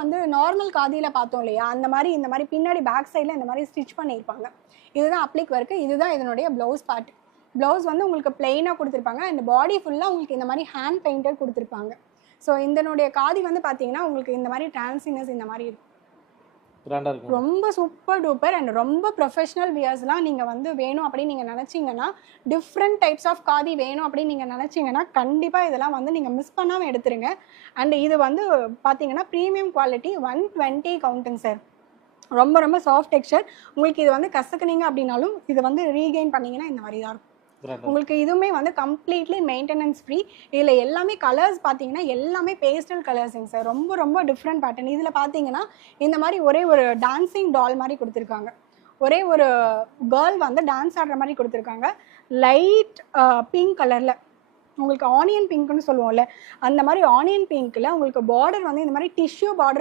வந்து நார்மல் காதியில பார்த்தோம் இல்லையா, அந்த மாதிரி இந்த மாதிரி பின்னாடி பேக் சைடில் இந்த மாதிரி ஸ்டிச் பண்ணியிருப்பாங்க. இதுதான் அப்ளிக் ஒர்க்கு. இதுதான் இதனுடைய ப்ளவுஸ் பார்ட். ப்ளவுஸ் வந்து உங்களுக்கு பிளெயினாக கொடுத்துருப்பாங்க. அந்த பாடி ஃபுல்லாக உங்களுக்கு இந்த மாதிரி ஹேண்ட் பெயிண்டட் கொடுத்துருப்பாங்க. ஸோ இதனுடைய காதி வந்து பார்த்தீங்கன்னா உங்களுக்கு இந்த மாதிரி டிரான்சினஸ் இந்த மாதிரி இருக்கும். ரொம்ப சூப்பர் டூப்பர் அண்ட் ரொம்ப ப்ரொஃபஷனல் வியர்ஸ்லாம் நீங்கள் வந்து வேணும் அப்படின்னு நீங்கள் நினச்சிங்கன்னா, டிஃப்ரெண்ட் டைப்ஸ் ஆஃப் காதி வேணும் அப்படின்னு நீங்கள் நினச்சிங்கன்னா கண்டிப்பாக இதெல்லாம் வந்து நீங்கள் மிஸ் பண்ணாமல் எடுத்துருங்க. அண்ட் இது வந்து பார்த்தீங்கன்னா ப்ரீமியம் குவாலிட்டி 120 கவுண்ட்டுங்க சார். ரொம்ப ரொம்ப சாஃப்ட் டெக்ஸ்சர். உங்களுக்கு இது வந்து கசக்குனீங்க அப்படின்னாலும் இது வந்து ரீகெயின் பண்ணிங்கன்னா இந்த மாதிரி தான் இருக்கும். உங்களுக்கு இதுவுமே வந்து கம்ப்ளீட்லி மெயின்டெனன்ஸ் ஃப்ரீ. இதில் எல்லாமே கலர்ஸ் பார்த்தீங்கன்னா எல்லாமே பேஸ்டல் கலர்ஸுங்க சார். ரொம்ப ரொம்ப டிஃப்ரெண்ட் பேட்டர்ன். இதில் பார்த்தீங்கன்னா இந்த மாதிரி ஒரே ஒரு டான்ஸிங் டால் மாதிரி கொடுத்துருக்காங்க. ஒரே ஒரு கேர்ள் வந்து டான்ஸ் ஆடுற மாதிரி கொடுத்துருக்காங்க. லைட் பிங்க் கலரில் உங்களுக்கு ஆனியன் பிங்க்னு சொல்லுவோம்ல, அந்த மாதிரி ஆனியன் பிங்க்கில் உங்களுக்கு பார்டர் வந்து இந்த மாதிரி டிஷ்யூ பார்டர்